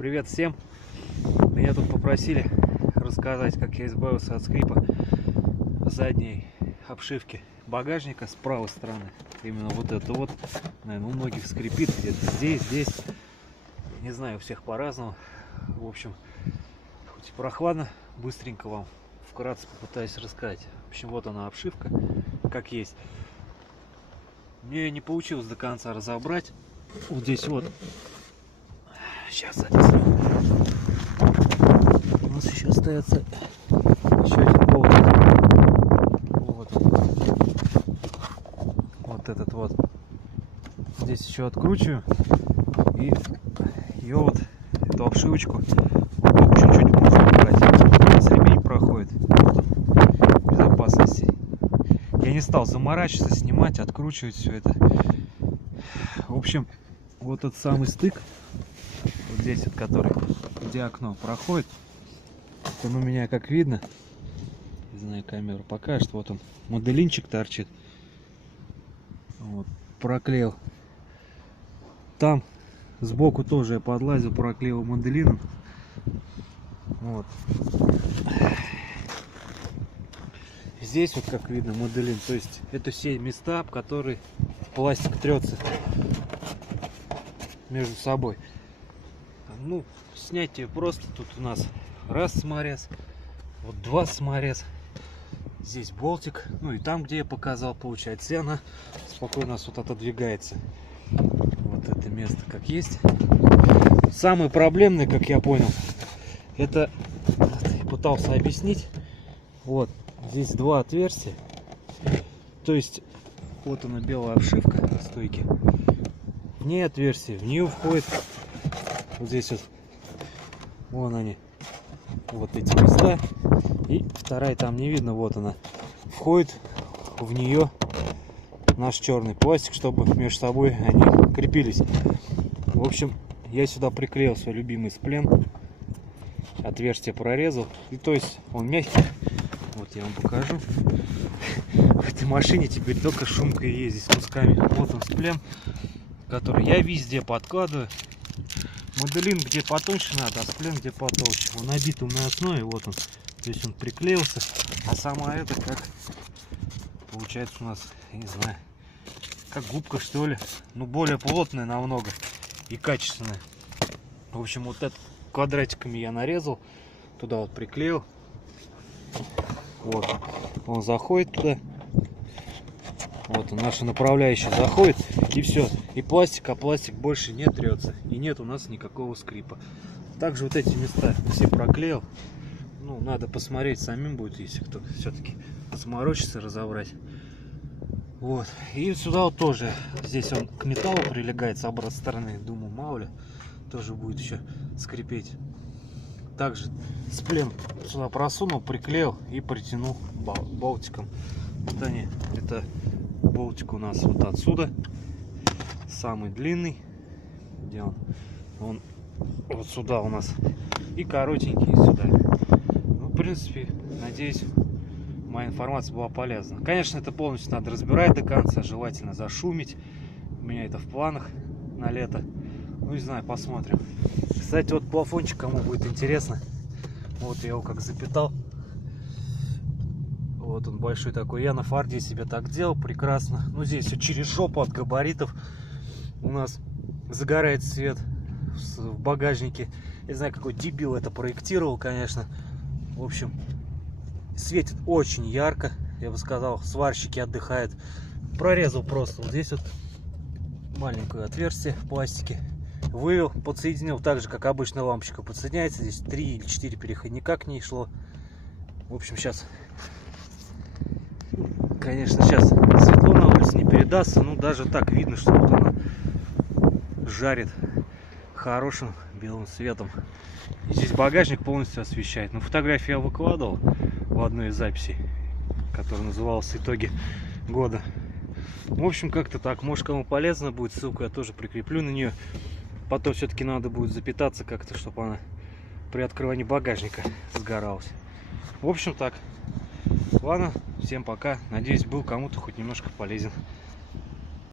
Привет всем! Меня тут попросили рассказать, как я избавился от скрипа задней обшивки багажника с правой стороны. Именно вот это вот, наверное, у многих скрипит где-то здесь. Не знаю, у всех по-разному. В общем, хоть и прохладно, быстренько вам вкратце попытаюсь рассказать. В общем, вот она обшивка, как есть. Мне не получилось до конца разобрать. Вот здесь вот. Сейчас записываю. У нас еще остается еще один болт. Вот этот вот. Здесь еще откручиваю. И ее вот, эту обшивочку, чуть-чуть можно убрать. С ремень проходит. Безопасности. Я не стал заморачиваться, снимать, откручивать все это. В общем, вот этот самый стык. Вот здесь вот, который, где окно проходит, он у меня, как видно, не знаю, камера покажет, вот он, моделинчик торчит, вот, проклеил. Там сбоку тоже я подлазил, проклеил моделином. Вот. Здесь вот, как видно, моделин, то есть это все места, об которые пластик трется между собой. Ну, снять ее просто. Тут у нас раз саморез, вот два саморез, здесь болтик, ну и там, где я показал, получается, и она спокойно у нас вот отодвигается. Вот это место как есть. Самое проблемное, как я понял, это, пытался объяснить, вот здесь два отверстия, то есть вот она, белая обшивка стойки, в ней отверстие, в нее входит. Вот здесь вот, вон они, вот эти места, и вторая там не видно, вот она, входит в нее наш черный пластик, чтобы между собой они крепились. В общем, я сюда приклеил свой любимый сплен, отверстие прорезал, и то есть он мягкий. Вот я вам покажу. В этой машине теперь только шумка ездить с кусками. Вот он сплен, который я везде подкладываю. Моделин где потоньше надо, а сплен где потолще. Он набит на основе, вот он. То есть он приклеился. А сама это как получается у нас, я не знаю, как губка, что ли. Ну, более плотная намного и качественная. В общем, вот это квадратиками я нарезал. Туда вот приклеил. Вот. Он заходит туда. Вот наша направляющая заходит, и все. И пластик, а пластик больше не трется. И нет у нас никакого скрипа. Также вот эти места все проклеил. Ну, надо посмотреть самим будет, если кто все-таки заморочится разобрать. Вот. И сюда вот тоже. Здесь он к металлу прилегает с обратной стороны. Думаю, мало ли, тоже будет еще скрипеть. Также сплен сюда просунул, приклеил и притянул болтиком. Вот они, это болтик у нас вот отсюда, самый длинный, где он вот сюда у нас, и коротенький сюда. Ну, в принципе, надеюсь, моя информация была полезна. Конечно, это полностью надо разбирать до конца, желательно зашумить. У меня это в планах на лето. Ну, не знаю, посмотрим. Кстати, вот плафончик, кому будет интересно, вот я его как запитал. Вот он большой такой. Я на фарде себе так делал прекрасно. Ну, здесь все через жопу от габаритов. У нас загорает свет в багажнике. Я знаю, какой дебил это проектировал, конечно. В общем, светит очень ярко. Я бы сказал, сварщики отдыхают. Прорезал просто вот здесь вот маленькое отверстие в пластике. Вывел, подсоединил так же, как обычно лампочка подсоединяется. Здесь 3 или 4 переходника к ней шло. В общем, сейчас... Конечно, сейчас светло на улице не передастся, но даже так видно, что вот она жарит хорошим белым светом. И здесь багажник полностью освещает. Но фотографию я выкладывал в одной из записей, которая называлась «Итоги года». В общем, как-то так. Может, кому полезно будет, ссылку я тоже прикреплю на нее. Потом все-таки надо будет запитаться как-то, чтобы она при открывании багажника сгоралась. В общем, так. Ладно, всем пока. Надеюсь, был кому-то хоть немножко полезен.